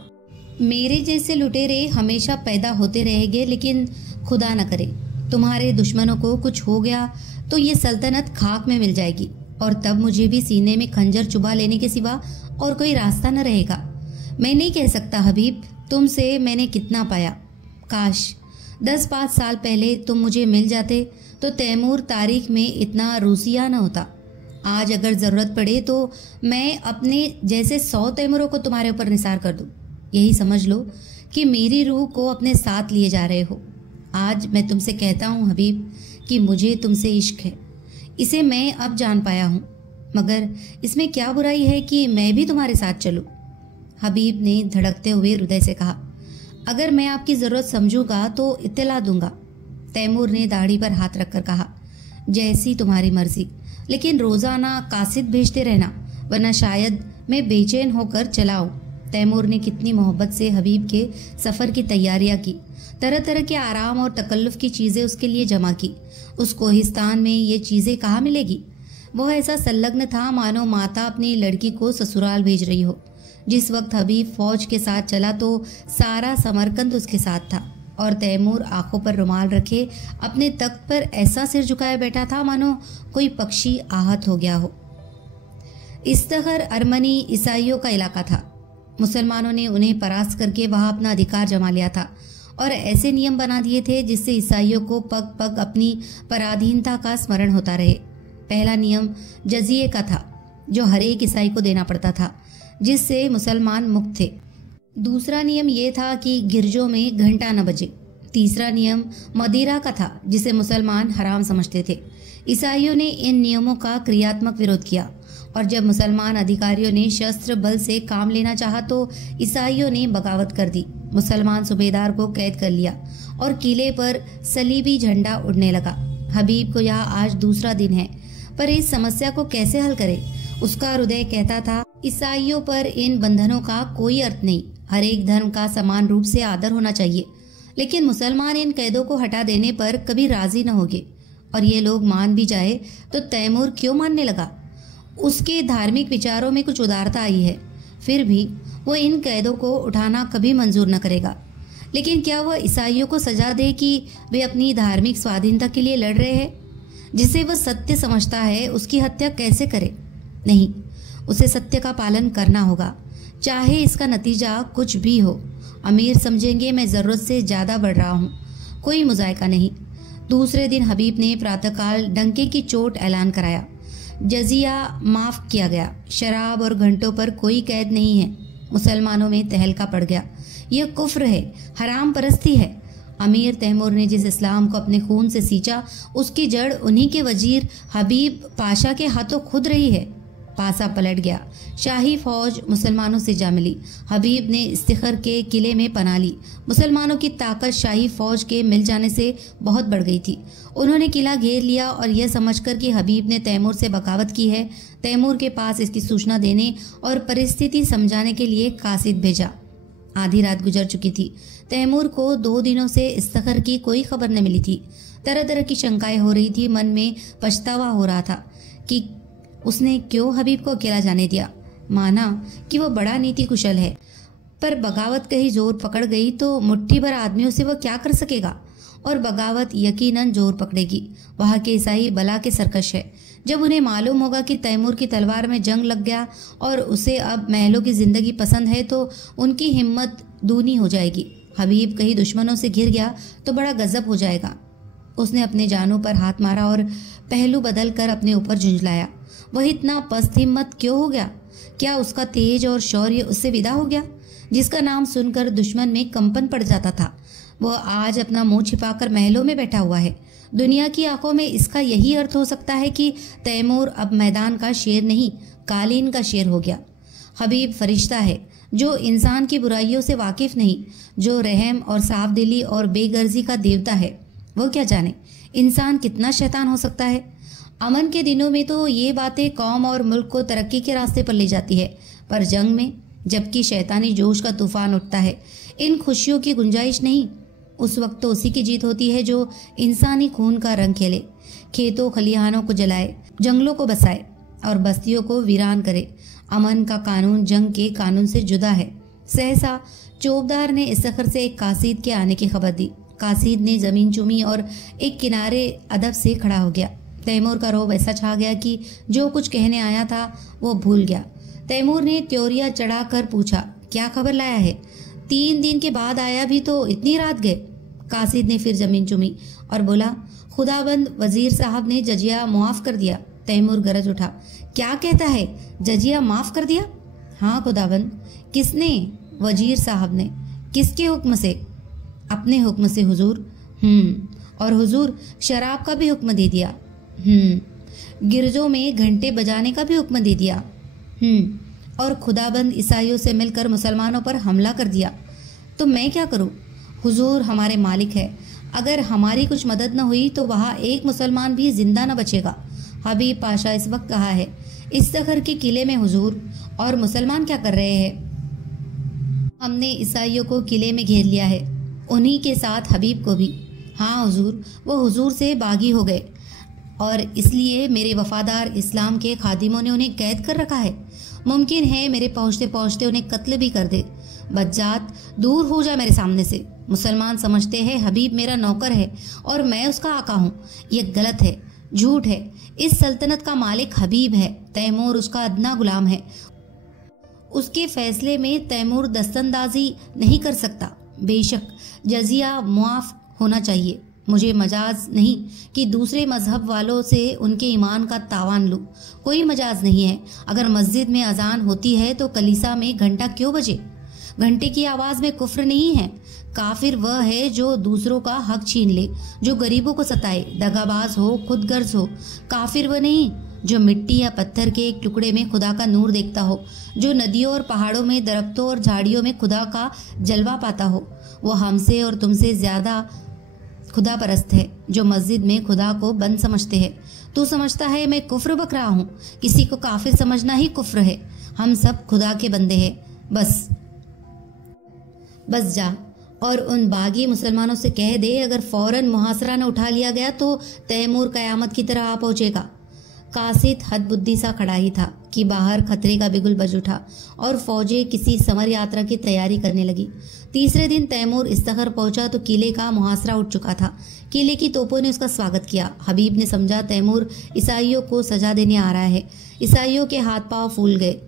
मेरे जैसे लुटेरे हमेशा पैदा होते रहेंगे, लेकिन खुदा न करे तुम्हारे दुश्मनों को कुछ हो गया तो ये सल्तनत खाक में मिल जाएगी, और तब मुझे भी सीने में खंजर चुभा लेने के सिवा और कोई रास्ता न रहेगा। मैं नहीं कह सकता हबीब, तुमसे मैंने कितना पाया। काश 10-5 साल पहले तुम मुझे मिल जाते तो तैमूर तारीख में इतना रूसिया न होता। आज अगर ज़रूरत पड़े तो मैं अपने जैसे 100 तैमूरों को तुम्हारे ऊपर निसार कर दूं। यही समझ लो कि मेरी रूह को अपने साथ लिए जा रहे हो। आज मैं तुमसे कहता हूँ हबीब कि मुझे तुमसे इश्क है। इसे मैं अब जान पाया हूँ, मगर इसमें क्या बुराई है कि मैं भी तुम्हारे साथ चलूँ। हबीब ने धड़कते हुए हृदय से कहा, अगर मैं आपकी ज़रूरत समझूंगा तो इत्तला दूंगा। तैमूर ने दाढ़ी पर हाथ रखकर कहा, जैसी तुम्हारी मर्जी, लेकिन रोज़ाना कासिद भेजते रहना, वरना शायद मैं बेचैन होकर चला आऊं। तैमूर ने कितनी मोहब्बत से हबीब के सफ़र की तैयारियां की, तरह तरह के आराम और तकल्लुफ़ की चीज़ें उसके लिए जमा की। उस कोहिस्तान में ये चीज़ें कहाँ मिलेगी। वह ऐसा संलग्न था मानो माता अपनी लड़की को ससुराल भेज रही हो। जिस वक्त हबीब फौज के साथ चला तो सारा समरकंद उसके साथ था, और तैमूर आंखों पर रुमाल रखे अपने तख्त पर ऐसा सिर झुकाए बैठा था मानो कोई पक्षी आहत हो गया हो। इस्तखर अर्मनी ईसाइयों का इलाका था। मुसलमानों ने उन्हें परास्त करके वहां अपना अधिकार जमा लिया था और ऐसे नियम बना दिए थे जिससे ईसाइयों को पग पग अपनी पराधीनता का स्मरण होता रहे। पहला नियम जजिए का था, जो हर एक ईसाई को देना पड़ता था, जिससे मुसलमान मुक्त थे। दूसरा नियम यह था कि गिरजों में घंटा न बजे। तीसरा नियम मदिरा का था, जिसे मुसलमान हराम समझते थे। ईसाइयों ने इन नियमों का क्रियात्मक विरोध किया, और जब मुसलमान अधिकारियों ने शस्त्र बल से काम लेना चाहा तो ईसाइयों ने बगावत कर दी। मुसलमान सूबेदार को कैद कर लिया और किले पर सलीबी झंडा उड़ने लगा। हबीब को यहाँ आज दूसरा दिन है, पर इस समस्या को कैसे हल करे। उसका हृदय कहता था, ईसाइयों पर इन बंधनों का कोई अर्थ नहीं। हर एक धर्म का समान रूप से आदर होना चाहिए, लेकिन मुसलमान इन कैदों को हटा देने पर कभी राजी न होंगे, और ये लोग मान भी जाए तो तैमूर क्यों मानने लगा। उसके धार्मिक विचारों में कुछ उदारता आई है, फिर भी वो इन कैदों को उठाना कभी मंजूर न करेगा। लेकिन क्या वह ईसाइयों को सजा दे कि वे अपनी धार्मिक स्वाधीनता के लिए लड़ रहे हैं? जिसे वह सत्य समझता है उसकी हत्या कैसे करे? नहीं, उसे सत्य का पालन करना होगा, चाहे इसका नतीजा कुछ भी हो। अमीर समझेंगे मैं ज़रूरत से ज़्यादा बढ़ रहा हूँ, कोई मुजायका नहीं। दूसरे दिन हबीब ने प्रातःकाल डंके की चोट ऐलान कराया। जजिया माफ़ किया गया, शराब और घंटों पर कोई कैद नहीं है। मुसलमानों में तहलका पड़ गया। यह कुफ्र है, हराम परस्ती है। अमीर तैमूर ने जिस इस्लाम को अपने खून से सींचा, उसकी जड़ उन्हीं के वजीर हबीब पाशा के हाथों खुद रही है। पासा पलट गया। शाही फौज मुसलमानों से जा मिली। हबीब ने इस्तिखर के किले में पनाह ली। मुसलमानों की ताकत शाही फौज के मिल जाने से बहुत बढ़ गई थी। उन्होंने किला घेर लिया और यह समझकर कि हबीब ने तैमूर से बगावत की है, तैमूर के पास इसकी सूचना देने और परिस्थिति समझाने के लिए कासिद भेजा। आधी रात गुजर चुकी थी। तैमूर को 2 दिनों से इस्तिखर की कोई खबर न मिली थी। तरह तरह की शंकाएं हो रही थी। मन में पछतावा हो रहा था कि उसने क्यों हबीब को अकेला जाने दिया। माना कि वह बड़ा नीति कुशल है, पर बगावत कहीं जोर पकड़ गई तो मुट्ठी भर आदमियों से वह क्या कर सकेगा। और बगावत यकीनन जोर पकड़ेगी। वहाँ के ईसाई बला के सरकश है। जब उन्हें मालूम होगा कि तैमूर की तलवार में जंग लग गया और उसे अब महलों की जिंदगी पसंद है तो उनकी हिम्मत दूनी हो जाएगी। हबीब कहीं दुश्मनों से घिर गया तो बड़ा गजब हो जाएगा। उसने अपने जानों पर हाथ मारा और पहलू बदल कर अपने ऊपर झुंझलाया। वह इतना पस्त हिम्मत क्यों हो गया? क्या उसका तेज और शौर्य उससे विदा हो गया? जिसका नाम सुनकर दुश्मन में कंपन पड़ जाता था, वह आज अपना मुंह छिपाकर महलों में बैठा हुआ है। दुनिया की आंखों में इसका यही अर्थ हो सकता है कि तैमूर अब मैदान का शेर नहीं, कालीन का शेर हो गया। हबीब फरिश्ता है जो इंसान की बुराइयों से वाकिफ नहीं, जो रहम और साफ दिली और बेगर्जी का देवता है। वो क्या जाने इंसान कितना शैतान हो सकता है। अमन के दिनों में तो ये बातें कौम और मुल्क को तरक्की के रास्ते पर ले जाती है, पर जंग में जबकि शैतानी जोश का तूफान उठता है, इन खुशियों की गुंजाइश नहीं। उस वक्त तो उसी की जीत होती है जो इंसानी खून का रंग खेले, खेतों खलिहानों को जलाए, जंगलों को बसाए और बस्तियों को वीरान करे। अमन का कानून जंग के कानून से जुदा है। सहसा चौबदार ने इस्तखर से एक कासिद के आने की खबर दी। कासिद ने जमीन चूमी और एक किनारे अदब से खड़ा हो गया। तैमूर का रोब ऐसा छा गया कि जो कुछ कहने आया था वो भूल गया। तैमूर ने त्योरिया चढ़ाकर पूछा, क्या खबर लाया है? 3 दिन के बाद आया भी तो इतनी रात गए। कासिद ने फिर जमीन चूमी और बोला, खुदाबंद वजीर साहब ने जजिया मुआफ कर दिया। तैमूर गरज उठा, क्या कहता है? जजिया माफ कर दिया? हाँ खुदाबंद। किसने? वजीर साहब ने। किसके हुक्म से? अपने हुक्म से हुजूर। और हुजूर शराब का भी हुक्म दे दिया। गिरजों में घंटे बजाने का भी हुक्म दे दिया। और खुदाबंद ईसाइयों से मिलकर मुसलमानों पर हमला कर दिया। तो मैं क्या करूं? हुजूर हमारे मालिक है, अगर हमारी कुछ मदद न हुई तो वहाँ एक मुसलमान भी जिंदा न बचेगा। हबीब पाशा इस वक्त कहा है इस्तखर के किले में हुजूर। और मुसलमान क्या कर रहे हैं? हमने ईसाइयों को किले में घेर लिया है, उन्हीं के साथ हबीब को भी। हाँ हुजूर, वो हुजूर से बागी हो गए और इसलिए मेरे वफादार इस्लाम के खादिमों ने उन्हें कैद कर रखा है। मुमकिन है मेरे पहुंचते पहुंचते उन्हें कत्ल भी कर दे। बज्जात, दूर हो जा मेरे सामने से। मुसलमान समझते हैं हबीब मेरा नौकर है और मैं उसका आका हूँ। यह गलत है, झूठ है। इस सल्तनत का मालिक हबीब है, तैमूर उसका अदना गुलाम है। उसके फैसले में तैमूर दस्तंदाजी नहीं कर सकता। बेशक जजिया मुआफ होना चाहिए। मुझे मजाज नहीं कि दूसरे मजहब वालों से उनके ईमान का तावान लूं। कोई मजाज नहीं है। अगर मस्जिद में अजान होती है तो कलीसा में घंटा क्यों बजे? घंटे की आवाज में कुफ्र नहीं है। काफिर वह है जो दूसरों का हक छीन ले, जो गरीबों को सताए, दगाबाज हो, खुदगर्ज हो। काफिर वह नहीं जो मिट्टी या पत्थर के एक टुकड़े में खुदा का नूर देखता हो, जो नदियों और पहाड़ों में, दरख्तों और झाड़ियों में खुदा का जलवा पाता हो। वो हमसे और तुमसे ज्यादा खुदा परस्त है, जो मस्जिद में खुदा को बंद समझते हैं। तू समझता है मैं कुफ्र बक रहा हूँ? किसी को काफिर समझना ही कुफ्र है। हम सब खुदा के बंदे हैं। बस जा और उन बागी मुसलमानों से कह दे, अगर फौरन मुहासरा न उठा लिया गया तो तैमूर कयामत की तरह आ पहुंचेगा। कासिद हदबुद्दी सा खड़ा ही था कि बाहर खतरे का बिगुल बज उठा और फौजें किसी समर यात्रा की तैयारी करने लगी। तीसरे दिन तैमूर इस्तखर पहुंचा तो किले का मुहासरा उठ चुका था। किले की तोपों ने उसका स्वागत किया। हबीब ने समझा तैमूर ईसाइयों को सजा देने आ रहा है। ईसाइयों के हाथ पांव फूल गए,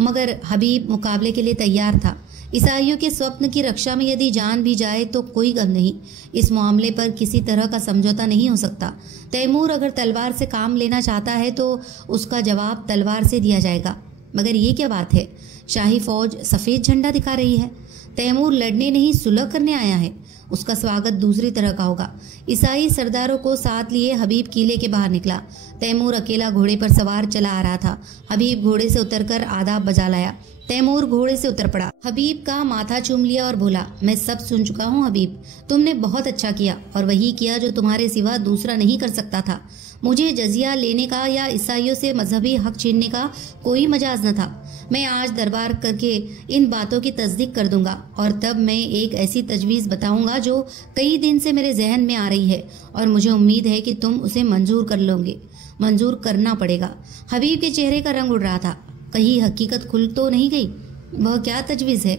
मगर हबीब मुकाबले के लिए तैयार था। ईसाइयों के स्वप्न की रक्षा में यदि जान भी जाए तो कोई गम नहीं। इस मामले पर किसी तरह का समझौता नहीं हो सकता। तैमूर अगर तलवार से काम लेना चाहता है तो उसका जवाब तलवार से दिया जाएगा। मगर ये क्या बात है? शाही फौज सफेद झंडा दिखा रही है। तैमूर लड़ने नहीं सुलह करने आया है। उसका स्वागत दूसरी तरह का होगा। ईसाई सरदारों को साथ लिए हबीब किले के बाहर निकला। तैमूर अकेला घोड़े पर सवार चला आ रहा था। हबीब घोड़े से उतरकर आदाब बजा लाया। तैमूर घोड़े से उतर पड़ा, हबीब का माथा चूम लिया और बोला, मैं सब सुन चुका हूँ हबीब। तुमने बहुत अच्छा किया और वही किया जो तुम्हारे सिवा दूसरा नहीं कर सकता था। मुझे जजिया लेने का या ईसाइयों से मजहबी हक छीनने का कोई मजाज न था। मैं आज दरबार करके इन बातों की तस्दीक कर दूंगा और तब मैं एक ऐसी तजवीज़ बताऊंगा जो कई दिन से मेरे जहन में आ रही है और मुझे उम्मीद है कि तुम उसे मंजूर कर लोगे। मंजूर करना पड़ेगा। हबीब के चेहरे का रंग उड़ रहा था। कहीं हकीकत खुल तो नहीं गई? वह क्या तजवीज़ है?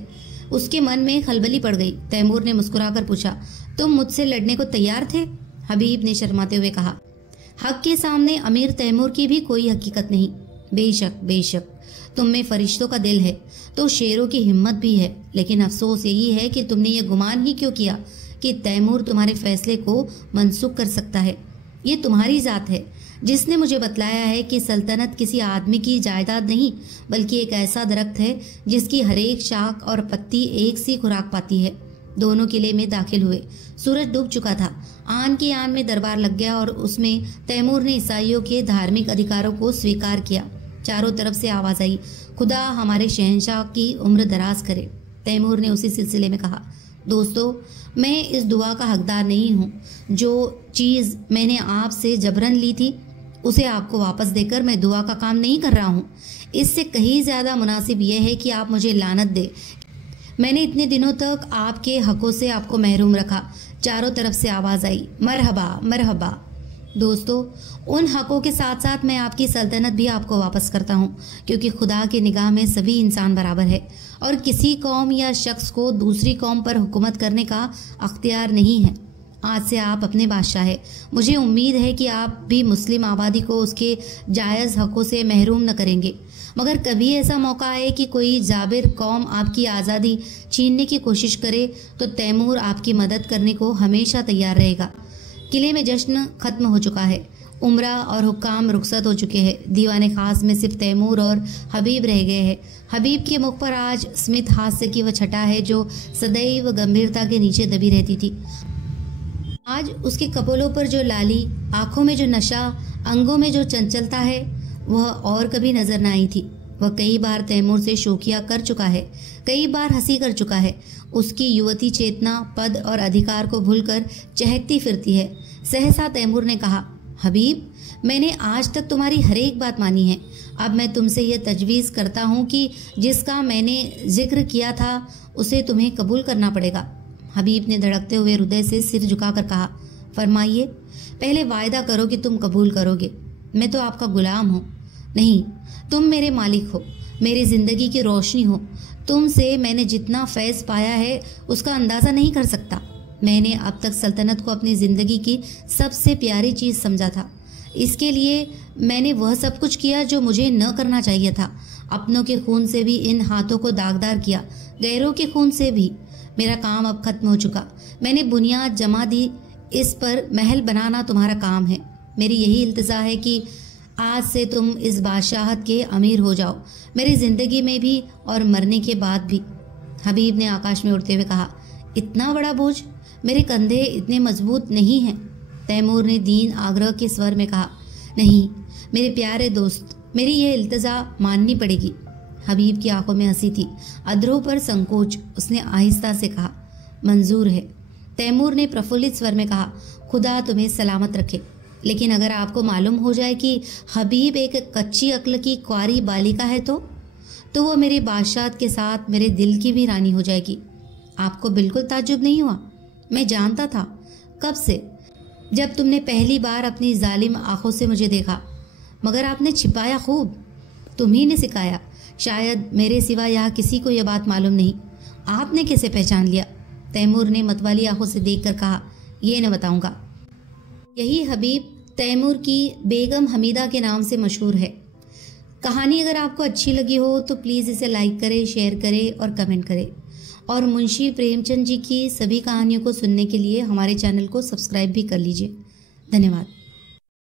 उसके मन में खलबली पड़ गई। तैमूर ने मुस्कुराकर पूछा, तुम मुझसे लड़ने को तैयार थे? हबीब ने शर्माते हुए कहा। हक के सामने अमीर तैमूर की भी कोई हकीकत नहीं। बेशक बेशक, तुम में फरिश्तों का दिल है तो शेरों की हिम्मत भी है, लेकिन अफसोस यही है कि तुमने ये गुमान ही क्यों किया कि तैमूर तुम्हारे फैसले को मनसूख कर सकता है। ये तुम्हारी जात है जिसने मुझे बतलाया है कि सल्तनत किसी आदमी की जायदाद नहीं, बल्कि एक ऐसा दरख्त है जिसकी हर एक शाख और पत्ती एक सी खुराक पाती है। दोनों किले में दाखिल हुए। सूरज डूब चुका था। आन की आन में दरबार लग गया और उसमें तैमूर ने ईसाइयों के धार्मिक अधिकारों को स्वीकार किया। चारों तरफ से आवाज आई, खुदा हमारे शहंशाह की उम्र दराज करे। तैमूर ने उसी सिलसिले में कहा, दोस्तों, मैं इस दुआ का हकदार नहीं हूँ। जो चीज़ मैंने आपसे जबरन ली थी उसे आपको वापस देकर मैं दुआ का काम नहीं कर रहा हूँ। इससे कहीं ज़्यादा मुनासिब यह है कि आप मुझे लानत दे। मैंने इतने दिनों तक आपके हकों से आपको महरूम रखा। चारों तरफ से आवाज़ आई, मरहबा मरहबा। दोस्तों, उन हकों के साथ साथ मैं आपकी सल्तनत भी आपको वापस करता हूँ, क्योंकि खुदा की निगाह में सभी इंसान बराबर है और किसी कौम या शख्स को दूसरी कौम पर हुकूमत करने का अख्तियार नहीं है। आज से आप अपने बादशाह हैं। मुझे उम्मीद है कि आप भी मुस्लिम आबादी को उसके जायज़ हकों से महरूम न करेंगे। मगर कभी ऐसा मौका आए कि कोई जाबिर कौम आपकी आज़ादी छीनने की कोशिश करे तो तैमूर आपकी मदद करने को हमेशा तैयार रहेगा। किले में जश्न खत्म हो चुका है। उमरा और हुक्काम रुखसत हो चुके हैं। दीवाने खास में सिर्फ तैमूर और हबीब रह गए हैं। हबीब के मुख पर आज स्मित हास्य की वह छटा है जो सदैव गंभीरता के नीचे दबी रहती थी। आज उसके कपोलों पर जो लाली, आंखों में जो नशा, अंगों में जो चंचलता है, वह और कभी नजर न आई थी। वह कई बार तैमूर से शोखिया कर चुका है, कई बार हंसी कर चुका है। उसकी युवती चेतना पद और अधिकार को भूलकर चहकती फिरती है। सहसा तैमूर ने कहा, हबीब, मैंने आज तक तुम्हारी हर एक बात मानी है। अब मैं तुमसे यह तजवीज़ करता हूँ कि जिसका मैंने जिक्र किया था उसे तुम्हें कबूल करना पड़ेगा। हबीब ने धड़कते हुए हृदय से सिर झुकाकर कहा, फरमाइए। पहले वायदा करो कि तुम कबूल करोगे। मैं तो आपका गुलाम हूँ। नहीं, तुम मेरे मालिक हो, मेरी जिंदगी की रोशनी हो। तुमसे मैंने जितना फैज़ पाया है उसका अंदाज़ा नहीं कर सकता। मैंने अब तक सल्तनत को अपनी ज़िंदगी की सबसे प्यारी चीज़ समझा था। इसके लिए मैंने वह सब कुछ किया जो मुझे न करना चाहिए था। अपनों के खून से भी इन हाथों को दागदार किया, गैरों के खून से भी। मेरा काम अब खत्म हो चुका। मैंने बुनियाद जमा दी, इस पर महल बनाना तुम्हारा काम है। मेरी यही इल्तिजा है कि आज से तुम इस बादशाहत के अमीर हो जाओ, मेरी ज़िंदगी में भी और मरने के बाद भी। हबीब ने आकाश में उड़ते हुए कहा, इतना बड़ा बोझ? मेरे कंधे इतने मजबूत नहीं हैं। तैमूर ने दीन आग्रह के स्वर में कहा, नहीं मेरे प्यारे दोस्त, मेरी यह इल्तिजा माननी पड़ेगी। हबीब की आंखों में हंसी थी, अधरों पर संकोच। उसने आहिस्ता से कहा, मंजूर है। तैमूर ने प्रफुल्लित स्वर में कहा, खुदा तुम्हें सलामत रखे। लेकिन अगर आपको मालूम हो जाए कि हबीब एक कच्ची अक्ल की क्वारी बालिका है तो वो मेरी बादशाहत के साथ मेरे दिल की भी रानी हो जाएगी। आपको बिल्कुल ताज्जुब नहीं हुआ? मैं जानता था कब से, जब तुमने पहली बार अपनी जालिम आंखों से मुझे देखा। मगर आपने छिपाया खूब। तुम्ही ने सिखाया। शायद मेरे सिवा यहाँ किसी को यह बात मालूम नहीं। आपने कैसे पहचान लिया? तैमूर ने मतवाली आंखों से देखकर कहा, ये न बताऊंगा। यही हबीब तैमूर की बेगम हमीदा के नाम से मशहूर है। कहानी अगर आपको अच्छी लगी हो तो प्लीज़ इसे लाइक करें, शेयर करें और कमेंट करें। और मुंशी प्रेमचंद जी की सभी कहानियों को सुनने के लिए हमारे चैनल को सब्सक्राइब भी कर लीजिए। धन्यवाद।